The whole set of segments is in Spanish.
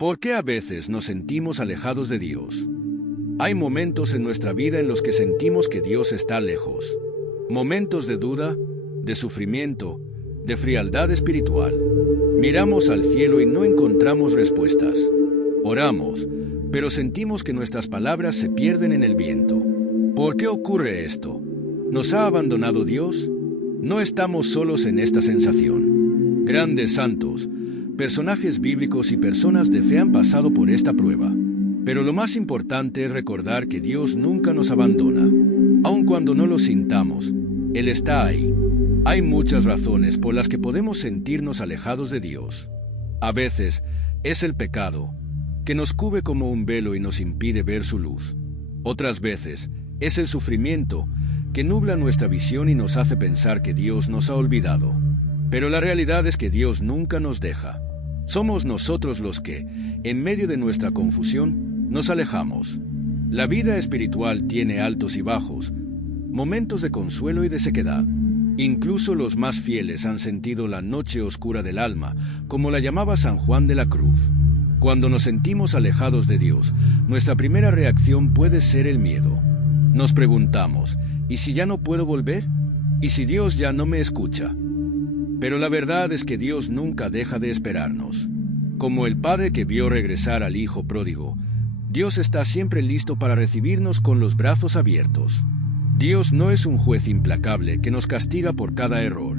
¿Por qué a veces nos sentimos alejados de Dios? Hay momentos en nuestra vida en los que sentimos que Dios está lejos. Momentos de duda, de sufrimiento, de frialdad espiritual. Miramos al cielo y no encontramos respuestas. Oramos, pero sentimos que nuestras palabras se pierden en el viento. ¿Por qué ocurre esto? ¿Nos ha abandonado Dios? No estamos solos en esta sensación. Grandes santos, personajes bíblicos y personas de fe han pasado por esta prueba. Pero lo más importante es recordar que Dios nunca nos abandona. Aun cuando no lo sintamos, Él está ahí. Hay muchas razones por las que podemos sentirnos alejados de Dios. A veces es el pecado, que nos cubre como un velo y nos impide ver su luz. Otras veces es el sufrimiento, que nubla nuestra visión y nos hace pensar que Dios nos ha olvidado. Pero la realidad es que Dios nunca nos deja. Somos nosotros los que, en medio de nuestra confusión, nos alejamos. La vida espiritual tiene altos y bajos, momentos de consuelo y de sequedad. Incluso los más fieles han sentido la noche oscura del alma, como la llamaba San Juan de la Cruz. Cuando nos sentimos alejados de Dios, nuestra primera reacción puede ser el miedo. Nos preguntamos, ¿y si ya no puedo volver? ¿Y si Dios ya no me escucha? Pero la verdad es que Dios nunca deja de esperarnos. Como el padre que vio regresar al hijo pródigo, Dios está siempre listo para recibirnos con los brazos abiertos. Dios no es un juez implacable que nos castiga por cada error.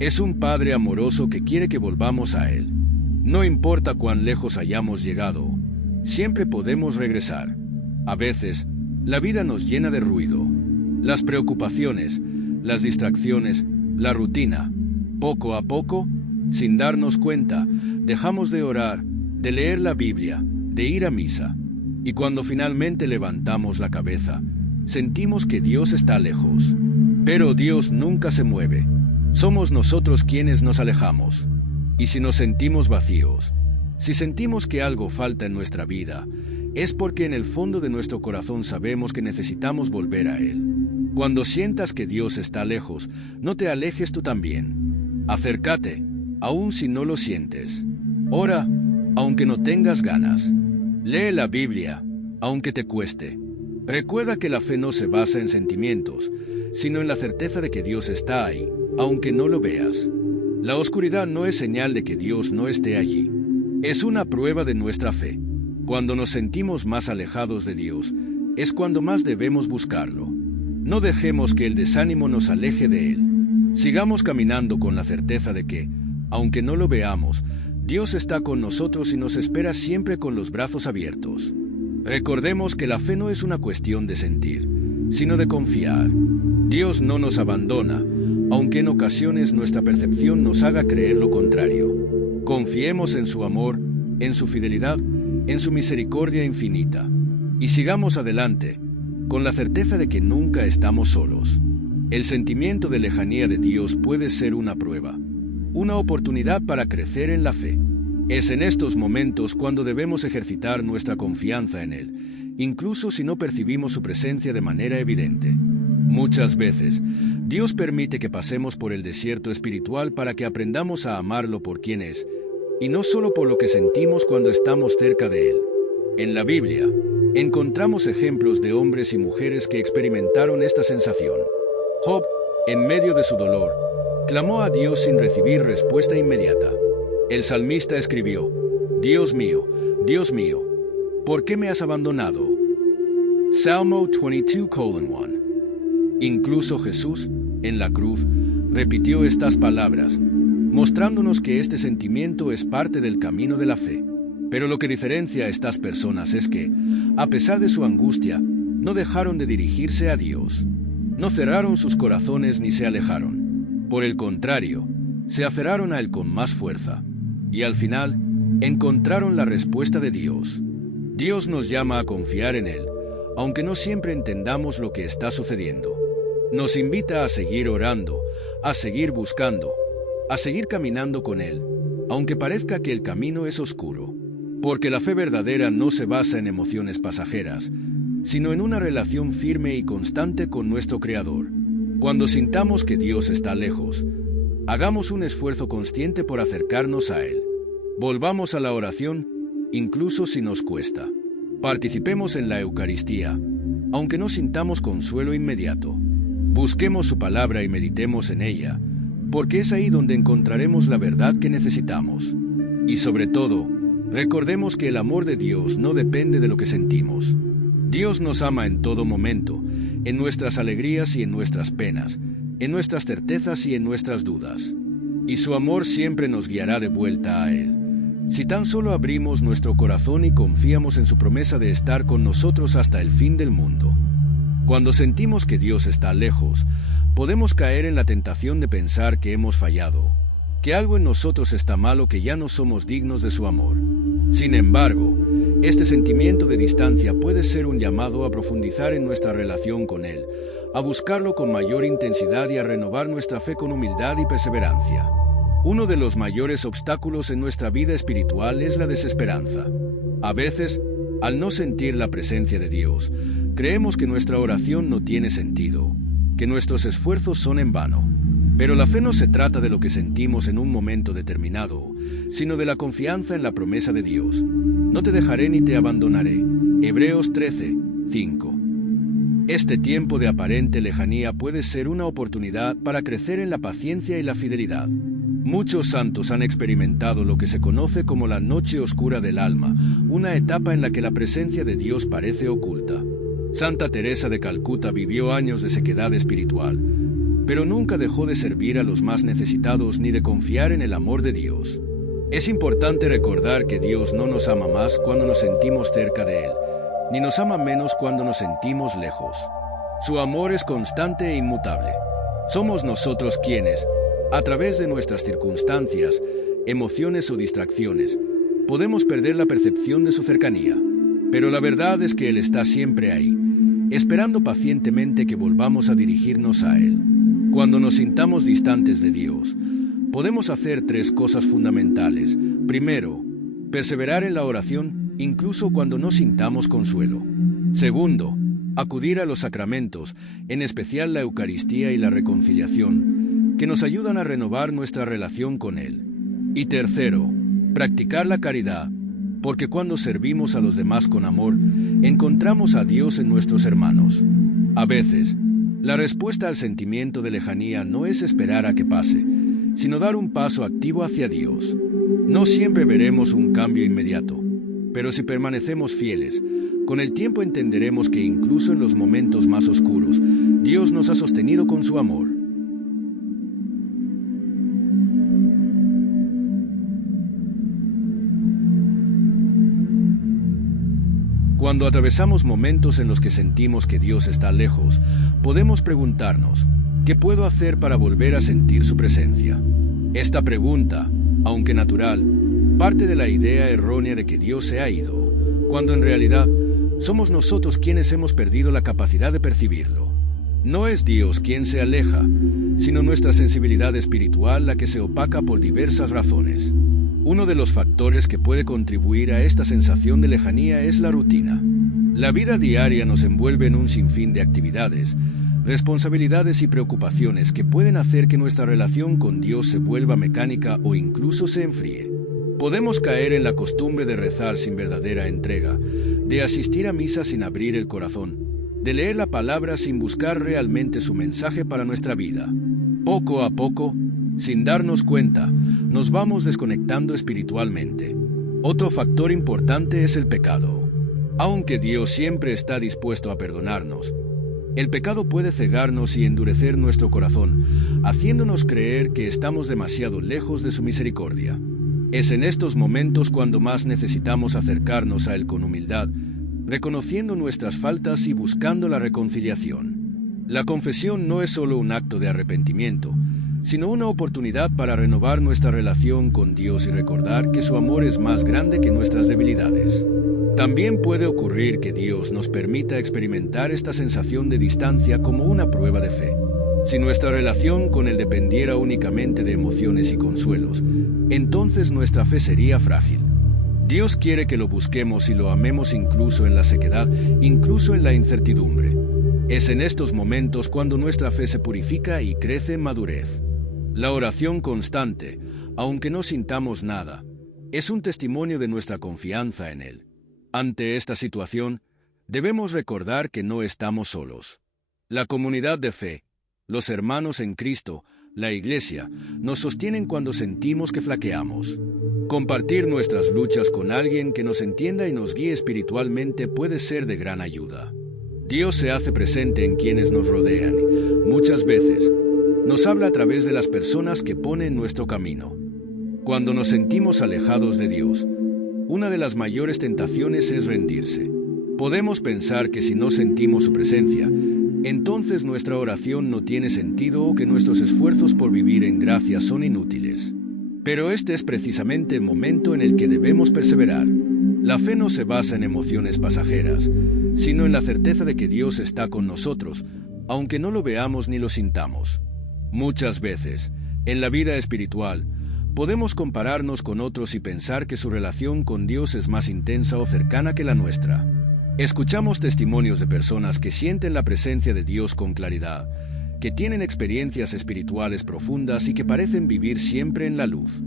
Es un Padre amoroso que quiere que volvamos a Él. No importa cuán lejos hayamos llegado, siempre podemos regresar. A veces, la vida nos llena de ruido. Las preocupaciones, las distracciones, la rutina. Poco a poco, sin darnos cuenta, dejamos de orar, de leer la Biblia, de ir a misa. Y cuando finalmente levantamos la cabeza, sentimos que Dios está lejos. Pero Dios nunca se mueve. Somos nosotros quienes nos alejamos. Y si nos sentimos vacíos, si sentimos que algo falta en nuestra vida, es porque en el fondo de nuestro corazón sabemos que necesitamos volver a Él. Cuando sientas que Dios está lejos, no te alejes tú también. Acércate, aun si no lo sientes. Ora, aunque no tengas ganas. Lee la Biblia, aunque te cueste. Recuerda que la fe no se basa en sentimientos, sino en la certeza de que Dios está ahí, aunque no lo veas. La oscuridad no es señal de que Dios no esté allí. Es una prueba de nuestra fe. Cuando nos sentimos más alejados de Dios, es cuando más debemos buscarlo. No dejemos que el desánimo nos aleje de Él. Sigamos caminando con la certeza de que, aunque no lo veamos, Dios está con nosotros y nos espera siempre con los brazos abiertos. Recordemos que la fe no es una cuestión de sentir, sino de confiar. Dios no nos abandona, aunque en ocasiones nuestra percepción nos haga creer lo contrario. Confiemos en su amor, en su fidelidad, en su misericordia infinita, y sigamos adelante, con la certeza de que nunca estamos solos. El sentimiento de lejanía de Dios puede ser una prueba, una oportunidad para crecer en la fe. Es en estos momentos cuando debemos ejercitar nuestra confianza en Él, incluso si no percibimos su presencia de manera evidente. Muchas veces, Dios permite que pasemos por el desierto espiritual para que aprendamos a amarlo por quien es, y no solo por lo que sentimos cuando estamos cerca de Él. En la Biblia, encontramos ejemplos de hombres y mujeres que experimentaron esta sensación. Job, en medio de su dolor, clamó a Dios sin recibir respuesta inmediata. El salmista escribió, Dios mío, ¿por qué me has abandonado? Salmo 22:1. Incluso Jesús, en la cruz, repitió estas palabras, mostrándonos que este sentimiento es parte del camino de la fe. Pero lo que diferencia a estas personas es que, a pesar de su angustia, no dejaron de dirigirse a Dios. No cerraron sus corazones ni se alejaron. Por el contrario, se aferraron a Él con más fuerza. Y al final, encontraron la respuesta de Dios. Dios nos llama a confiar en Él, aunque no siempre entendamos lo que está sucediendo. Nos invita a seguir orando, a seguir buscando, a seguir caminando con Él, aunque parezca que el camino es oscuro. Porque la fe verdadera no se basa en emociones pasajeras, sino en una relación firme y constante con nuestro Creador. Cuando sintamos que Dios está lejos, hagamos un esfuerzo consciente por acercarnos a Él. Volvamos a la oración incluso si nos cuesta. Participemos en la Eucaristía, aunque no sintamos consuelo inmediato. Busquemos su palabra y meditemos en ella, porque es ahí donde encontraremos la verdad que necesitamos. Y sobre todo, recordemos que el amor de Dios no depende de lo que sentimos. Dios nos ama en todo momento, en nuestras alegrías y en nuestras penas, en nuestras certezas y en nuestras dudas. Y su amor siempre nos guiará de vuelta a Él, si tan solo abrimos nuestro corazón y confiamos en su promesa de estar con nosotros hasta el fin del mundo. Cuando sentimos que Dios está lejos, podemos caer en la tentación de pensar que hemos fallado, que algo en nosotros está mal o que ya no somos dignos de su amor. Sin embargo, este sentimiento de distancia puede ser un llamado a profundizar en nuestra relación con Él, a buscarlo con mayor intensidad y a renovar nuestra fe con humildad y perseverancia. Uno de los mayores obstáculos en nuestra vida espiritual es la desesperanza. A veces, al no sentir la presencia de Dios, creemos que nuestra oración no tiene sentido, que nuestros esfuerzos son en vano. Pero la fe no se trata de lo que sentimos en un momento determinado, sino de la confianza en la promesa de Dios. No te dejaré ni te abandonaré. Hebreos 13:5. Este tiempo de aparente lejanía puede ser una oportunidad para crecer en la paciencia y la fidelidad. Muchos santos han experimentado lo que se conoce como la noche oscura del alma, una etapa en la que la presencia de Dios parece oculta. Santa Teresa de Calcuta vivió años de sequedad espiritual, pero nunca dejó de servir a los más necesitados ni de confiar en el amor de Dios. Es importante recordar que Dios no nos ama más cuando nos sentimos cerca de Él, ni nos ama menos cuando nos sentimos lejos. Su amor es constante e inmutable. Somos nosotros quienes, a través de nuestras circunstancias, emociones o distracciones, podemos perder la percepción de su cercanía. Pero la verdad es que Él está siempre ahí, esperando pacientemente que volvamos a dirigirnos a Él. Cuando nos sintamos distantes de Dios, podemos hacer 3 cosas fundamentales. Primero, perseverar en la oración incluso cuando no sintamos consuelo. Segundo, acudir a los sacramentos, en especial la Eucaristía y la reconciliación, que nos ayudan a renovar nuestra relación con Él. Y tercero, practicar la caridad, porque cuando servimos a los demás con amor, encontramos a Dios en nuestros hermanos. A veces, la respuesta al sentimiento de lejanía no es esperar a que pase, sino dar un paso activo hacia Dios. No siempre veremos un cambio inmediato, pero si permanecemos fieles, con el tiempo entenderemos que incluso en los momentos más oscuros, Dios nos ha sostenido con su amor. Cuando atravesamos momentos en los que sentimos que Dios está lejos, podemos preguntarnos, ¿qué puedo hacer para volver a sentir su presencia? Esta pregunta, aunque natural, parte de la idea errónea de que Dios se ha ido, cuando en realidad somos nosotros quienes hemos perdido la capacidad de percibirlo. No es Dios quien se aleja, sino nuestra sensibilidad espiritual la que se opaca por diversas razones. Uno de los factores que puede contribuir a esta sensación de lejanía es la rutina. La vida diaria nos envuelve en un sinfín de actividades, responsabilidades y preocupaciones que pueden hacer que nuestra relación con Dios se vuelva mecánica o incluso se enfríe. Podemos caer en la costumbre de rezar sin verdadera entrega, de asistir a misa sin abrir el corazón, de leer la palabra sin buscar realmente su mensaje para nuestra vida. Poco a poco, sin darnos cuenta, nos vamos desconectando espiritualmente. Otro factor importante es el pecado. Aunque Dios siempre está dispuesto a perdonarnos, el pecado puede cegarnos y endurecer nuestro corazón, haciéndonos creer que estamos demasiado lejos de su misericordia. Es en estos momentos cuando más necesitamos acercarnos a Él con humildad, reconociendo nuestras faltas y buscando la reconciliación. La confesión no es solo un acto de arrepentimiento, sino una oportunidad para renovar nuestra relación con Dios y recordar que su amor es más grande que nuestras debilidades. También puede ocurrir que Dios nos permita experimentar esta sensación de distancia como una prueba de fe. Si nuestra relación con Él dependiera únicamente de emociones y consuelos, entonces nuestra fe sería frágil. Dios quiere que lo busquemos y lo amemos incluso en la sequedad, incluso en la incertidumbre. Es en estos momentos cuando nuestra fe se purifica y crece en madurez. La oración constante, aunque no sintamos nada, es un testimonio de nuestra confianza en Él. Ante esta situación, debemos recordar que no estamos solos. La comunidad de fe, los hermanos en Cristo, la Iglesia, nos sostienen cuando sentimos que flaqueamos. Compartir nuestras luchas con alguien que nos entienda y nos guíe espiritualmente puede ser de gran ayuda. Dios se hace presente en quienes nos rodean. Muchas veces, nos habla a través de las personas que pone en nuestro camino. Cuando nos sentimos alejados de Dios, una de las mayores tentaciones es rendirse. Podemos pensar que si no sentimos su presencia, entonces nuestra oración no tiene sentido o que nuestros esfuerzos por vivir en gracia son inútiles. Pero este es precisamente el momento en el que debemos perseverar. La fe no se basa en emociones pasajeras, sino en la certeza de que Dios está con nosotros, aunque no lo veamos ni lo sintamos. Muchas veces, en la vida espiritual, podemos compararnos con otros y pensar que su relación con Dios es más intensa o cercana que la nuestra. Escuchamos testimonios de personas que sienten la presencia de Dios con claridad, que tienen experiencias espirituales profundas y que parecen vivir siempre en la luz.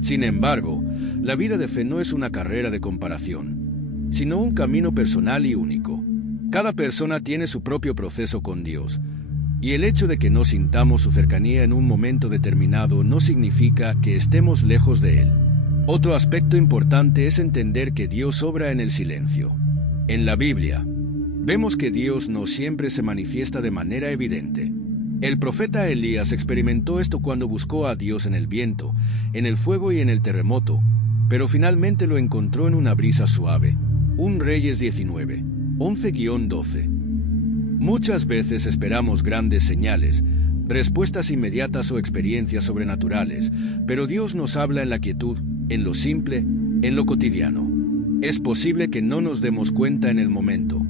Sin embargo, la vida de fe no es una carrera de comparación, sino un camino personal y único. Cada persona tiene su propio proceso con Dios, y el hecho de que no sintamos su cercanía en un momento determinado no significa que estemos lejos de Él. Otro aspecto importante es entender que Dios obra en el silencio. En la Biblia, vemos que Dios no siempre se manifiesta de manera evidente. El profeta Elías experimentó esto cuando buscó a Dios en el viento, en el fuego y en el terremoto, pero finalmente lo encontró en una brisa suave. 1 Reyes 19, 11-12. Muchas veces esperamos grandes señales, respuestas inmediatas o experiencias sobrenaturales, pero Dios nos habla en la quietud, en lo simple, en lo cotidiano. Es posible que no nos demos cuenta en el momento,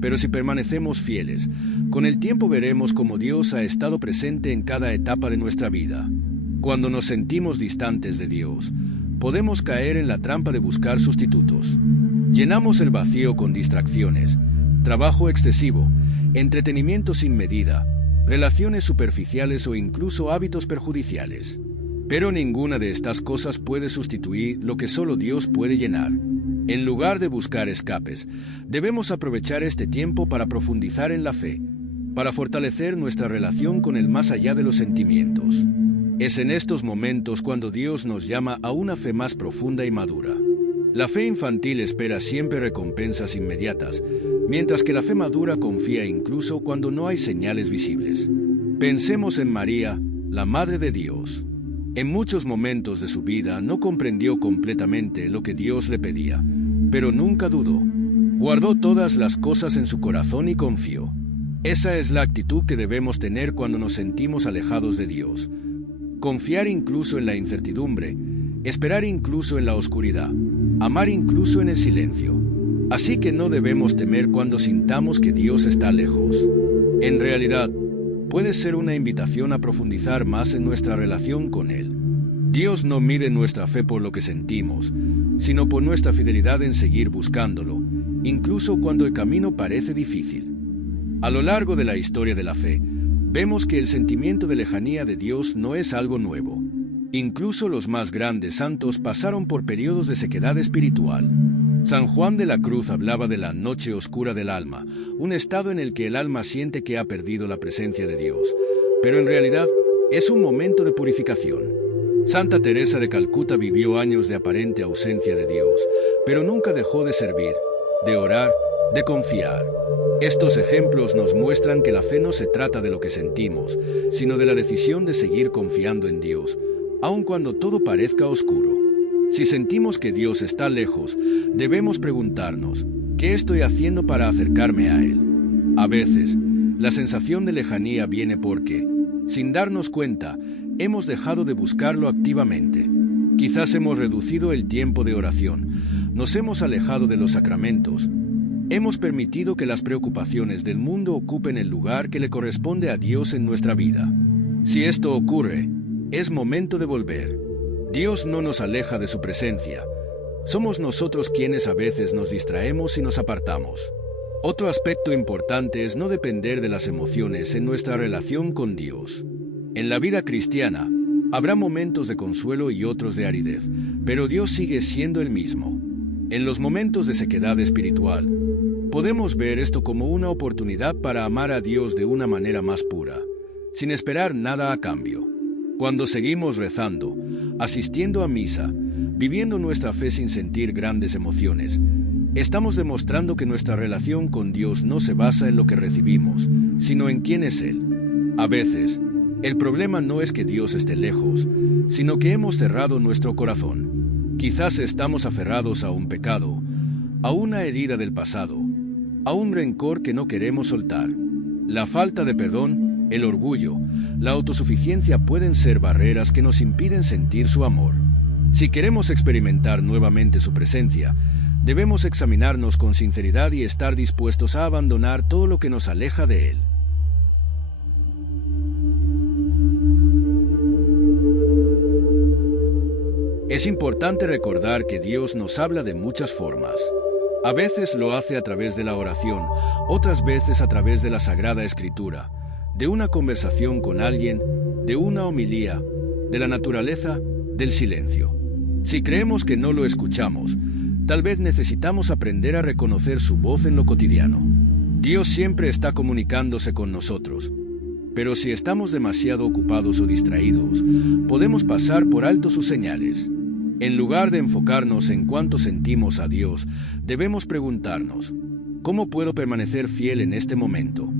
pero si permanecemos fieles, con el tiempo veremos cómo Dios ha estado presente en cada etapa de nuestra vida. Cuando nos sentimos distantes de Dios, podemos caer en la trampa de buscar sustitutos. Llenamos el vacío con distracciones, trabajo excesivo, entretenimiento sin medida, relaciones superficiales o incluso hábitos perjudiciales. Pero ninguna de estas cosas puede sustituir lo que solo Dios puede llenar. En lugar de buscar escapes, debemos aprovechar este tiempo para profundizar en la fe, para fortalecer nuestra relación con el más allá de los sentimientos. Es en estos momentos cuando Dios nos llama a una fe más profunda y madura. La fe infantil espera siempre recompensas inmediatas, mientras que la fe madura confía incluso cuando no hay señales visibles. Pensemos en María, la Madre de Dios. En muchos momentos de su vida no comprendió completamente lo que Dios le pedía, pero nunca dudó. Guardó todas las cosas en su corazón y confió. Esa es la actitud que debemos tener cuando nos sentimos alejados de Dios. Confiar incluso en la incertidumbre, esperar incluso en la oscuridad, amar incluso en el silencio. Así que no debemos temer cuando sintamos que Dios está lejos. En realidad, puede ser una invitación a profundizar más en nuestra relación con Él. Dios no mide nuestra fe por lo que sentimos, sino por nuestra fidelidad en seguir buscándolo, incluso cuando el camino parece difícil. A lo largo de la historia de la fe, vemos que el sentimiento de lejanía de Dios no es algo nuevo. Incluso los más grandes santos pasaron por periodos de sequedad espiritual. San Juan de la Cruz hablaba de la noche oscura del alma, un estado en el que el alma siente que ha perdido la presencia de Dios, pero en realidad es un momento de purificación. Santa Teresa de Calcuta vivió años de aparente ausencia de Dios, pero nunca dejó de servir, de orar, de confiar. Estos ejemplos nos muestran que la fe no se trata de lo que sentimos, sino de la decisión de seguir confiando en Dios, aun cuando todo parezca oscuro. Si sentimos que Dios está lejos, debemos preguntarnos, ¿qué estoy haciendo para acercarme a Él? A veces, la sensación de lejanía viene porque, sin darnos cuenta, hemos dejado de buscarlo activamente. Quizás hemos reducido el tiempo de oración, nos hemos alejado de los sacramentos, hemos permitido que las preocupaciones del mundo ocupen el lugar que le corresponde a Dios en nuestra vida. Si esto ocurre, es momento de volver. Dios no nos aleja de su presencia. Somos nosotros quienes a veces nos distraemos y nos apartamos. Otro aspecto importante es no depender de las emociones en nuestra relación con Dios. En la vida cristiana, Habrá momentos de consuelo y otros de aridez, pero Dios sigue siendo el mismo. En los momentos de sequedad espiritual, podemos ver esto como una oportunidad para amar a Dios de una manera más pura, sin esperar nada a cambio. Cuando seguimos rezando, asistiendo a misa, viviendo nuestra fe sin sentir grandes emociones, estamos demostrando que nuestra relación con Dios no se basa en lo que recibimos, sino en quién es Él. A veces, el problema no es que Dios esté lejos, sino que hemos cerrado nuestro corazón. Quizás estamos aferrados a un pecado, a una herida del pasado, a un rencor que no queremos soltar. La falta de perdón, el orgullo, la autosuficiencia pueden ser barreras que nos impiden sentir su amor. Si queremos experimentar nuevamente su presencia, debemos examinarnos con sinceridad y estar dispuestos a abandonar todo lo que nos aleja de Él. Es importante recordar que Dios nos habla de muchas formas. A veces lo hace a través de la oración, otras veces a través de la Sagrada Escritura, de una conversación con alguien, de una homilía, de la naturaleza, del silencio. Si creemos que no lo escuchamos, tal vez necesitamos aprender a reconocer su voz en lo cotidiano. Dios siempre está comunicándose con nosotros, pero si estamos demasiado ocupados o distraídos, podemos pasar por alto sus señales. En lugar de enfocarnos en cuánto sentimos a Dios, debemos preguntarnos, ¿cómo puedo permanecer fiel en este momento?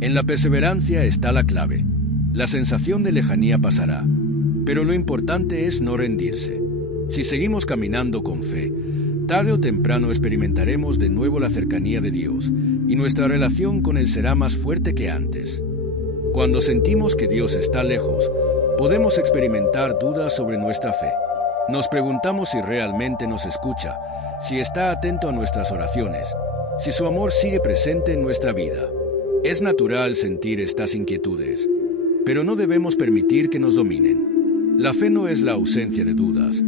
En la perseverancia está la clave. La sensación de lejanía pasará, pero lo importante es no rendirse. Si seguimos caminando con fe, tarde o temprano experimentaremos de nuevo la cercanía de Dios, y nuestra relación con Él será más fuerte que antes. Cuando sentimos que Dios está lejos, podemos experimentar dudas sobre nuestra fe. Nos preguntamos si realmente nos escucha, si está atento a nuestras oraciones, si su amor sigue presente en nuestra vida. Es natural sentir estas inquietudes, pero no debemos permitir que nos dominen. La fe no es la ausencia de dudas,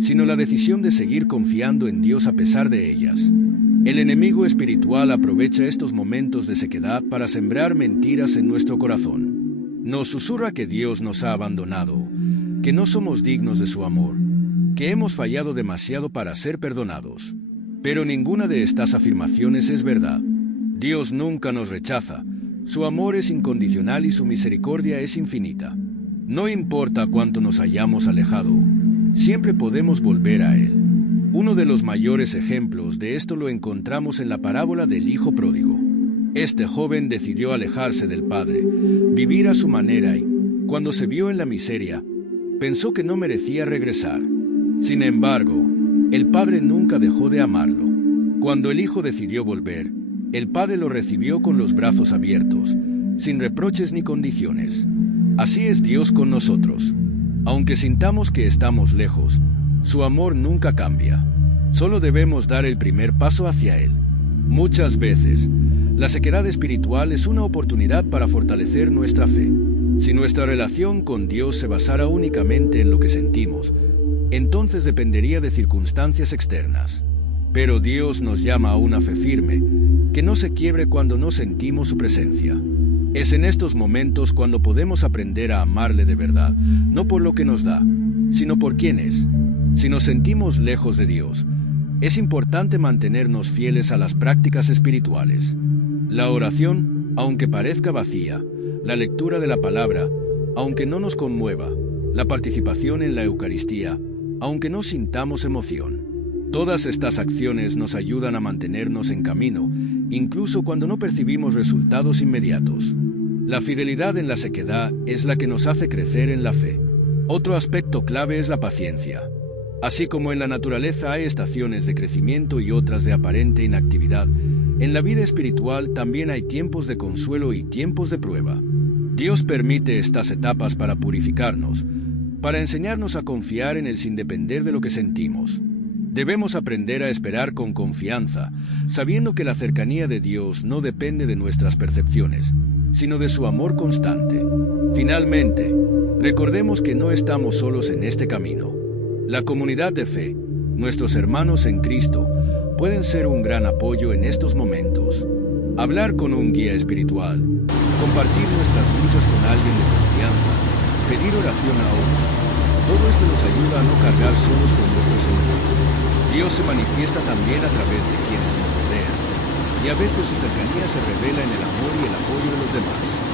sino la decisión de seguir confiando en Dios a pesar de ellas. El enemigo espiritual aprovecha estos momentos de sequedad para sembrar mentiras en nuestro corazón. Nos susurra que Dios nos ha abandonado, que no somos dignos de su amor, que hemos fallado demasiado para ser perdonados. Pero ninguna de estas afirmaciones es verdad. Dios nunca nos rechaza. Su amor es incondicional y su misericordia es infinita. No importa cuánto nos hayamos alejado, siempre podemos volver a Él. Uno de los mayores ejemplos de esto lo encontramos en la parábola del hijo pródigo. Este joven decidió alejarse del padre, vivir a su manera y, cuando se vio en la miseria, pensó que no merecía regresar. Sin embargo, el padre nunca dejó de amarlo. Cuando el hijo decidió volver, el padre lo recibió con los brazos abiertos, sin reproches ni condiciones. Así es Dios con nosotros. Aunque sintamos que estamos lejos, su amor nunca cambia. Solo debemos dar el primer paso hacia Él. Muchas veces, la sequedad espiritual es una oportunidad para fortalecer nuestra fe. Si nuestra relación con Dios se basara únicamente en lo que sentimos, entonces dependería de circunstancias externas. Pero Dios nos llama a una fe firme, que no se quiebre cuando no sentimos su presencia. Es en estos momentos cuando podemos aprender a amarle de verdad, no por lo que nos da, sino por quién es. Si nos sentimos lejos de Dios, es importante mantenernos fieles a las prácticas espirituales. La oración, aunque parezca vacía, la lectura de la palabra, aunque no nos conmueva, la participación en la Eucaristía, aunque no sintamos emoción. Todas estas acciones nos ayudan a mantenernos en camino, incluso cuando no percibimos resultados inmediatos. La fidelidad en la sequedad es la que nos hace crecer en la fe. Otro aspecto clave es la paciencia. Así como en la naturaleza hay estaciones de crecimiento y otras de aparente inactividad, en la vida espiritual también hay tiempos de consuelo y tiempos de prueba. Dios permite estas etapas para purificarnos, para enseñarnos a confiar en Él sin depender de lo que sentimos. Debemos aprender a esperar con confianza, sabiendo que la cercanía de Dios no depende de nuestras percepciones, sino de su amor constante. Finalmente, recordemos que no estamos solos en este camino. La comunidad de fe, nuestros hermanos en Cristo, pueden ser un gran apoyo en estos momentos. Hablar con un guía espiritual, compartir nuestras luchas con alguien de confianza, pedir oración a otros. Todo esto nos ayuda a no cargar solos con nuestros enemigos. Dios se manifiesta también a través de quienes nos rodean, y a veces su cercanía se revela en el amor y el apoyo de los demás.